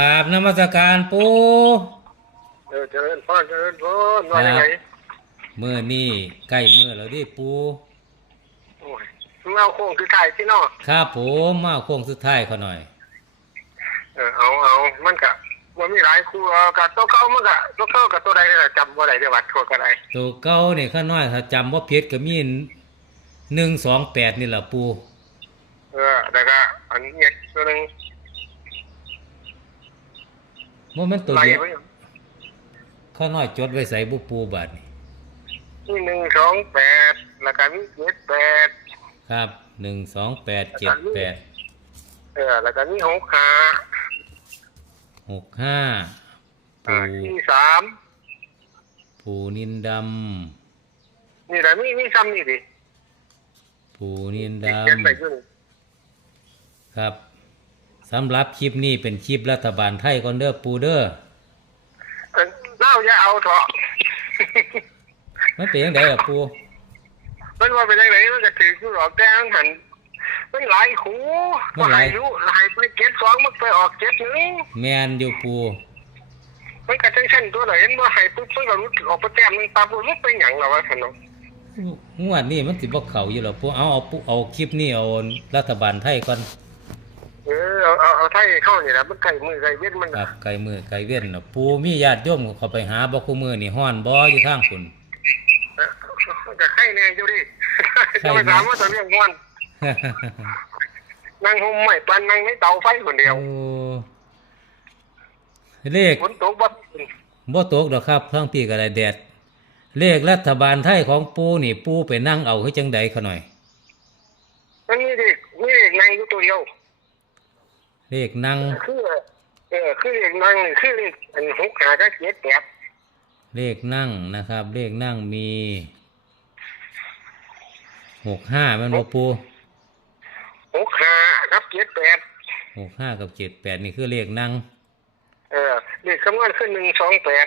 กราบนมัสการปูเออเจริญพรเจริญพรว่ายังไงเมื่อนี่ใกล้เมื่อแล้วดิปูโอ้ยมึงเอาโค้งคือไก่ที่นอกครับผมมาโค้งสุดท้ายเขาหน่อย เออเอาเอามันกะมันมีหลายคู่เอากับตัวเก่ามันกะตัวเก่ากับตัวใดเนี่ยจำว่าใดได้วัดทั่วกันใดตัวเก้าเนี่ยข้าน้อยถ้าจำว่าเพียก็มีหนึ่งสองแปดนี่แหละปูเออแล้วก็อันนี้ตัวหนึง ว่ามันตัวไล่เดียวไปอยู่ข้าน้อยจดไว้ใส่บุปูบาทนี่นี่หนึ่งสองแปดแล้วก็มีเจ็ดแปดครับหนึ่งสองแปดเจ็ดแปดเออแล้วก็มีหกขาหกห้าอ่าปูที่สามปูนินดนี่แหละมีมีซ้ำนี่ดิำปูนินดเจ็ดไปอยู่นี่ำครับ สำหรับคลิปนี้เป็นคลิปรัฐบาลไทยก่อนเด้อปูเด้อเออเล่าอย่าเอาเถอะมันเป็นยังไงล่ะปูมันว่าเป็นยังไงมันจะถืออยู่หรอกแต่อันหันมันหลายคูว่าหายรู้หายไปเจ็ดสองมันไปออกเจ็ดหนึงแมนอยู่ปูมันก็จังเช่นตัวไหนเห็นว่าหายปุ๊บมันก็รู้ออกไปแต้มหนึงตาปุ๊บมันเป็นหยังเหรอวะท่านเนาะงวดนี้มันสิบ่เข้าอยู่หรอกปูเอาเอาปูเอาคลิปนี้เอารัฐบาลไทยก่อน เออเอาเอาเอาไทยเข้านี่แหละมันไก่มือไก่เวทมันครับไกลมือไกลเว้นเนาะปูมีญาติโยมเขาไปหาบ่คู่มือนี่ฮ้อนบ่อยู่ทางคุณ เออมันก็ไข่แน่อยู่ดิไข่จะแน่ ไปถามว่าจะเรื่องงอนนั่งห่มไม่ปันนั่งในเตาไฟคนเดียวโอ้เลข ฝนตกบ่บ่ตกดอกครับทางพี่ก็ได้แดด เลขรัฐบาลไทยของปูนี่ปูไปนั่งเอาคือจังใดเขาหน่อยมันมีเด็กมีเด็กนั่งอยู่ตัวเดียว เลขนั่งคือเออคือเด็กนั่งนี่คือเด็กอันหกหาก็เจ็ดแปดเลขนั่งนะครับ เลขนั่งมีหกห้าแมันบ่ปูหกหาครับเจ็ดแปดหกห้ากับเจ็ดแปดนี่คือเลขนั่งเออเด็กคำนวณขึ้นหนึ่งสองแปด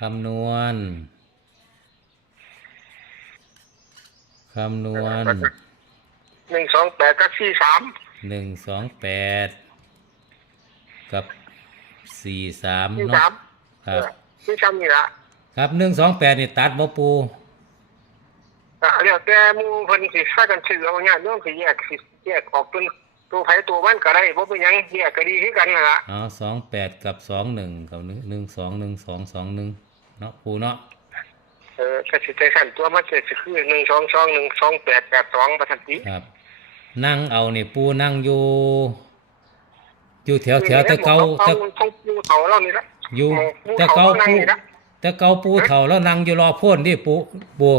คำนวณคำนวณหนึ่งสองแปดก็สี่สาม หนึ่งสองแปดกับสี่สามสี่เนาะสามครับสี่สามนี่ละครับหนึ่งสองแปดนี่ตัดบ่ปูอะเดี๋ยวแต่หมูเพิ่นสิฟ้ากันซื้อเอาเนี่ยเรื่องสิแยกสิแยกออกเป็นตัวไผตัวมันก็ได้บ่เป็นหยังแยกก็ดีคือกันนั่นล่ะเอาสองแปดกับสองหนึ่งกับหนึ่งหนึ่งสองหนึ่งสองสองหนึ่งเนาะปูเนาะเออก็สิใจสั่นตัวมันสิคือหนึ่งสองสองหนึ่งสองแปดแปดสองประทันติครับ นั่งเอานี่ปูนั่งอยู่อยู่แถวแถวตะเกาตะตะของปูเขาเรานี่ละอยู่ปูตะเขาเกานั่งปูนี่ละตะเกาปูเถ่าแล้วนั่งอยู่รอโพ่นดิปูปู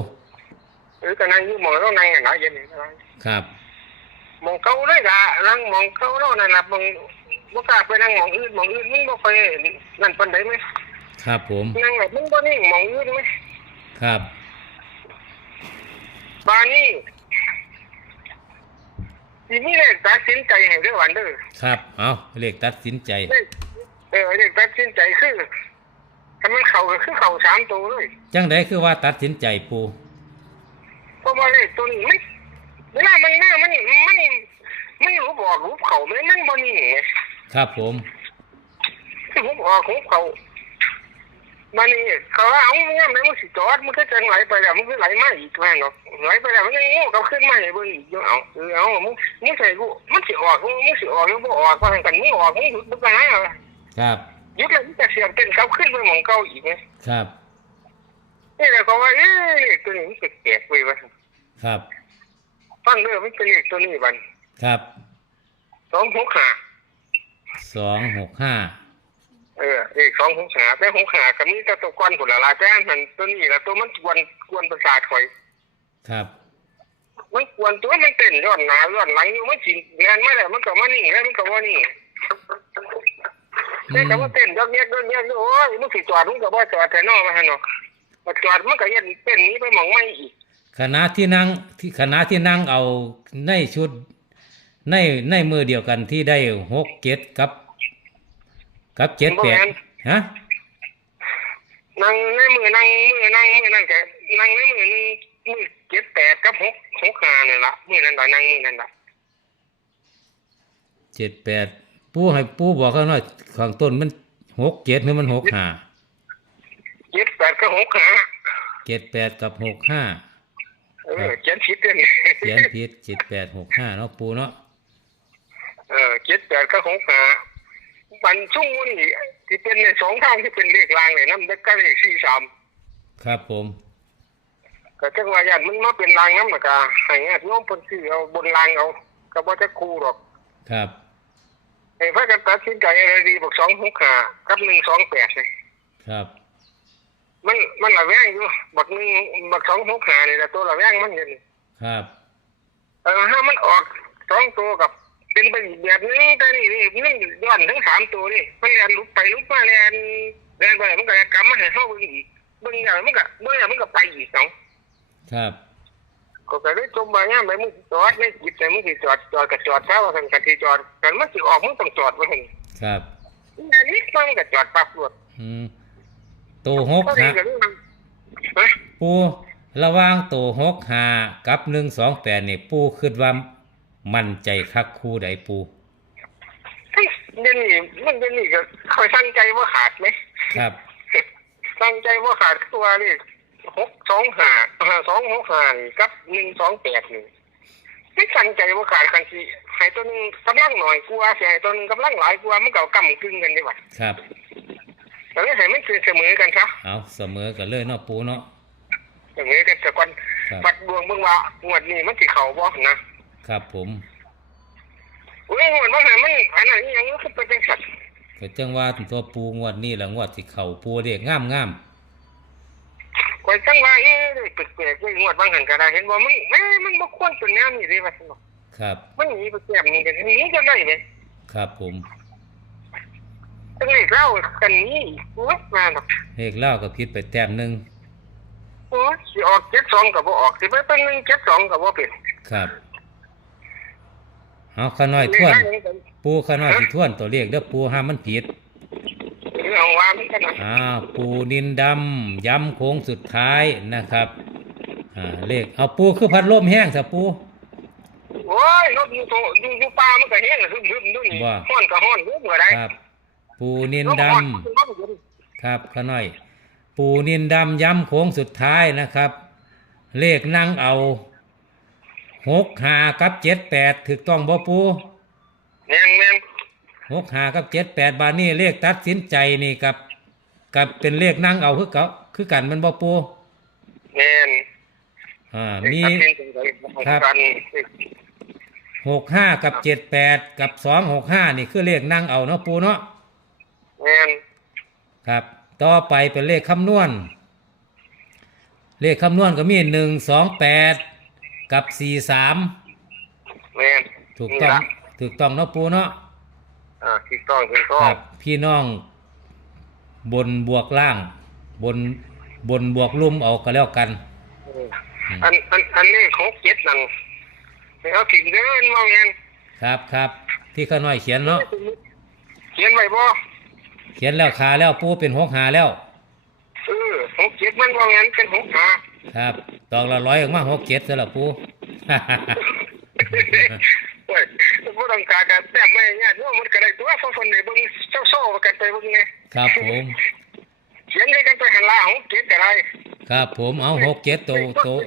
เออก็นั่งอยู่หมองเรานั่งอย่างไรเย็นครับหมองเก่าเลยล่ะนั่งหมองเก่าเรานั่นล่ะหมองบ่กล้าไปนั่งหมองอื่นหมองอื่นมึงบ่ไปนั่นปานใดมั้ยครับผมนั่งแบบมึงบ่นิ่งหมองอื่นมั้ยครับบาน นี้ทีนี้เลยตัดสินใจให้เรื่องวันเด้อครับ เอาเลขตัดสินใจเลขเออเลขตัดสินใจคือถ้ามันเข่าก็คือเข่าสามตัวเลยจังไดคือว่าตัดสินใจปูเพราะว่าเลขตัวนี้มันเวลามันมามันมันมันรู้บอกรู้เข่ามันมันบ่นี่ไงครับผมรู้บอกรู้เข่ามันนี่เขาว่าเอาเนี่ยมันมันสิจอดมันก็จะไหลไปแล้วมันก็ไหลมาอีกแม่เนาะไหลไปแล้วมันยังงูกับขึ้นมาให้เบิ่งอีกอยู่เอาเออเอามึงมึงใส่กูมันสิออกมึงสิออกหรือบ่ออกว่าให้กันมึงออกมึงหยุดบ่กันนะครับยุดแล้วมันจะเสียงเต้นเขาขึ้นไปหม่องเก่าอีกไงครับนี่แหละก็ว่าเอ๊ะตัวนี้มันแปลกๆไปวะครับฟังเด้อมันเป็นเลขตัวนี้บันครับสองหกห้าสองหกห้าเออเลขสองหกห้าแต่หกห้าก็มีแต่ตัวก้อนผลละลายแต่อันมันตัวนี้ละตัวมันกวนกวนประสาทข่อย ครับ มันกวนตัวมันเต้นย้อนหน้าย้อนหลังอยู่มันสิงานมาแล้วมันก็มานี่แล้วมันก็ว่านี่แต่ก็ว่าเต้นยอกแยกยอกแยกอยู่โอ้ยมันสิจอดมันก็บ่จอดแท้นอมาหั่นเนาะมาจอดมันก็ยันเต้นหนี้ไปหมองไม่อีกคณะที่นั่งที่คณะที่นั่งเอาในชุดในในมือเดียวกันที่ได้หกเจ็ดกับ กับเจ็ดแปดฮะนั่งในมือนั่งมือนั่งมือนั่งแกนั่งในมือนึงมือ เจ็ดแปดกับหกหกห้านี่ละมือนั่นละนั่งมือนั่นละเจ็ดแปดปูให้ปูบอกเขาหน่อยข้างต้นมันหกเจ็ดหรือมันหกห้าเจ็ดแปดก็หกหาเจ็ดแปดกับหกห้าเออเขียนผิดเด้อนี่เขียนผิดเจ็ดแปดหกห้าเนาะปูเนาะเออเจ็ดแปดก็หกหาบันชุ่มวันนี้ที่เป็นในสองทางที่เป็นเลขรางเลยน้ำเด็กก็เลขสี่สามครับผม ก็จังว่าญาติมันมาเป็นรางน้ำหนักอะให้ญาติโยมเพิ่นซื้อเอาบนรางเอาก็บ่จะคูหรอก ครับให้พระกันตัดสินใจอะไรดีบอกสองหกหากับหนึ่งสองแปดเลยครับ มันมันละแวงอยู่บักหนึ่งบักสองหกหานี่แหละตัวละแวงมันเห็นครับเออถ้ามันออกสองตัวกับ เป็นไปอีกแบบนึงแต่นี่นี่มันย้อนทั้งสามตัวนี่มันเรียนลุกไปลุกมาเรียนเรียนไปมันก็กลับมาให้เข้าเบิ่งอีกเบิ่งอย่างมันก็เบิ่งอย่างมันก็ไปอีกเนาะ ครับ ก็ก็เลยจมบางอย่างไปมึงจอดไม่หยิบแต่มึงสิจอดจอดก็จอดซะว่าซั่นกันที่จอดกันมันสิออกมึงต้องจอดว่าซั่นครับ อันนี้มันก็จอดปั๊บรถอืมตัวหกก็ดีห้าก็เรื่องมันฮะปูระหว่างตัวหกห้ากับหนึ่งสองแปดนี่ปูคิดว่ามั่นใจคักคู่ใดปู เฮ้ยเดี๋ยวนี้มันเดี๋ยวนี้ก็คอยตั้งใจว่าขาดไหม ครับ ตั้งใจว่าขาดตัวนี่ หกสองห้าสองหกห้านี่กับหนึ่งสองแปดนี่ไม่ตั้งใจว่าขาดคันสิให้ตัวหนึงกำลังหน่อยกลัวเสียให้ตัวหนึงกำลังหลายกลัวมันเก่ากำกึ่งกันดีกว่าครับแต่ไม่ให้มันคือเสมอกันซะเอาเสมอกันเลยเนาะปูเนาะเสมอกันแต่ก่อนครับปัดดวงเบิ่งว่างวดนี้มันสิเข้าบ่นะครับผมโอ้ยงวดว่าหันมันอันนั้นอิหยังมันคือเป็นสัตว์ก็จังว่าตัวปูงวดนี้แหละงวดที่เข่าปูเด็กงามงามค อยจังว่าเอ๊ะแปลกๆเว้ยงวดบางหันก็ได้เห็นบ่มันแม่มันบ่ควรเป็นแนวนี้เด้ว่าซั่นเนาะๆครับ มันหนีไปแก้มนี่กันหนีจะได้เด้ครับผมจังได๋เล่ากันนี้โอ้ยมาดอกเลขเล่ากับพิษไปแต้มหนึ่งโอ้ยสิออก72ก็บ่ออกสิไปเป็น172ก็บ่เป็นครับเอาขาน้อยท่วน ปูขาน้อยสิท่วนตัวเลขเด้อปูห้ามมันผิดเอาว่ามันกันนะอ่าปูนินดำย้ำโค้งสุดท้ายนะครับอ่าเลขเอาปูคือพัดลมแห้งซะปูโอ้ยรถอยู่โตอยู่อยู่ป่ามันก็แห้งหึมๆดูนี่ว่าฮ้อนก็ฮ้อนรู้บ่ได้ครับ ปูนินลมดฮ้อนลมเย็นำครับขาน้อย ปูนินดำย้ำโค้งสุดท้ายนะครับ เลขนั่งเอาหกหากับเจ็ดแปดถูกต้องบ่ปูแม่นแม่น หกหากับเจ็ดแปดบาทนี่เลขตัดสินใจนี่กับ กับเป็นเลขนั่งเอาคือเก่าคือกันมันบ่ปูแม่นอ่ามีคครัรับบหกห้ากับเจ็ดแปดกับสองหกห้านี่คือเลขนั่งเอาเนาะปูเนาะแม่นครับ ต่อไปเป็นเลขคำนวณ เลขคำนวณก็มีหนึ่งสองแปดกับสี่สามแม่นถูกต้องถูกต้องเนาะปูเนาะอ่า ถูกต้องถูกต้อคงรับ พี่น้อง บนบวกล่าง บนบนบวกลุ่มเอาก็แล้วกันอันอันอันนี้หกเจ็ดนั่นไปเอาถิ่นเดินมาแม่นครับครับ ที่ข้าน้อยเขียนเนาะเขียนไว้บ่เขียนแล้วขาแล้วปูเป็นหกหาแล้ว เออหกเจ็ดมันว่างั้นเป็นหกหา ครับตอกละร้อยออกมาหกเจ็ดซะละปู โอ้ยบ่ต้องการกันแต่ไม่ญาติโยมมันก็ได้ตัวเพราะคนได้เบิ่งเจ้าโซ่กันไปเบิ่งไงครับผมเขียนให้กันไปหันลาหกเจ็ดก็ได้ครับผมเอาหกเจ็ดตัวตัว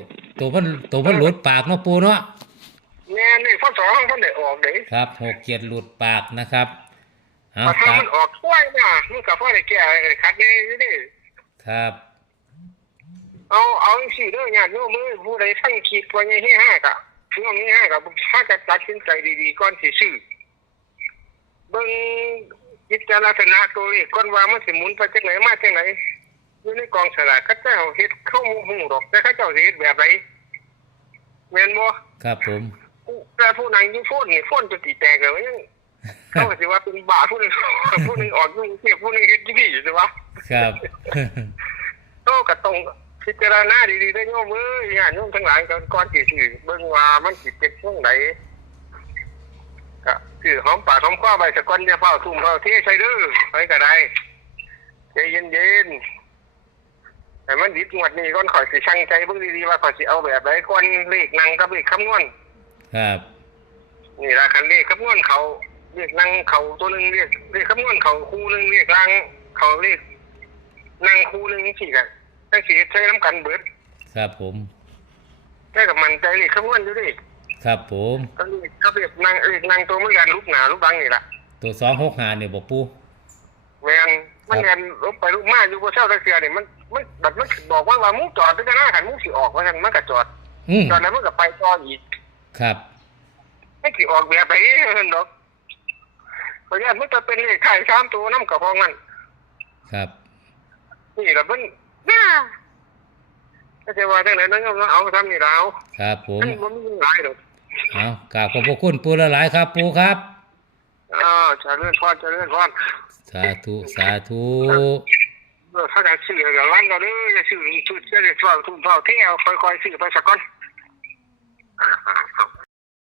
ตัวมันตัวมันหลุดปากเนาะปูเนาะแม่นี่พอสองท่านได้ออกเด้ครับหกเจ็ดหลุดปากนะครับเอาพอคทางรับมันออกช่วยนะมันก็พอได้แก้ขัดนี่อยู่ดิครับเอาเอาจังซี่เด้อญาติโยมเอ้ยผู้ใดทั้งคิดว่าไงให้ห้ากะ ช่วงนี้ห้ากะถ้าจะตัดสินใจดีๆก่อนสิซื้อเบิ่งจิตจารณะตัวเลขก่อนว่ามันสิหมุนไปจังไหนมาจังไหนอยู่ในกองสลากเขาเจ้าเฮ็ดเข้าหูดอกแต่เขาเจ้าสิเฮ็ดแบบไหนแม่นบ่ครับผมแต่ผู้นั้นอยู่ฟ้นนี่ฟ้นจะตีแตกเลยยังเขาก็สิว่าเป็นบาผู้หนึงผู้หนึงออกยุ่งเทียบผู้หนึงเฮ็ดที่นี่อยู่สิวะครับโตก็ต้อง พิจารณาดีๆได้โยมเอ้ยญาติโยมทั้งหลายก่อนก่อนสิซื้อเบิ่งว่ามันสิเป็นช่วงไหนก็คือหอมปากหอมคอไปสักก่อนอย่าเฝ้าทุ่มเฝ้าเทใส่เด้อไปก็ได้ใจเย็นๆแต่มันดิดงวดนี้ก่อนข่อยสิชั่งใจเบิ่งดีๆว่าข่อยสิเอาแบบไหนก่อนเลขนั่งกับเลขคำนวณครับนี่ละคันเลขคำนวณเขาเรียกนั่งเขาตัวหนึ่งเรียกเรียกคำนวณเขาคู่หนึ่งเรียกล่างเขาเรียกนั่งคู่หนึ่งสี่กัน ตั้งสี่ใช้น้ำกันเบิดครับผมได้กับมันใจเรียกคำนวณอยู่ดิครับผมก็เรียกก็เรียกนั่งเรียกนั่งตัวมันกันรูปหนารูปบังนี่แหละตัวสองหกหาเนี่ยบอกปูแมนมันเรียนรูปไปรูปมาอยู่บนเช่าตะเกียนี่มันมันแบบมันบอกว่าว่ามุกจอดด้วยกันหน้าขันมุกสิออกว่ากันมันก็จอดอืมจอดแล้วมันก็ไปต่ออีกครับไม่สิออกแบบไปเห็นดอกเพราะฉะนั้นมันจะเป็นเลขไทยสามตัวน้ำกับพองมันครับนี่แหละมัน น่าก็จะว่าจังไหนนั่นก็เอาทำนี่แล้วครับผมมันมันมีหลายดอกเอากราบขอบพระคุณปูละหลายครับปูครับอ่าจะเลื่อนพรจะเลื่อนพรสาธุสาธุเออถ้าจะซื้อกับร้านก็เลยจะซื้อชุดจะได้เฝ้าทุ่มเฝ้าเที่ยวค่อยๆซื้อไปสักก่อนอ่า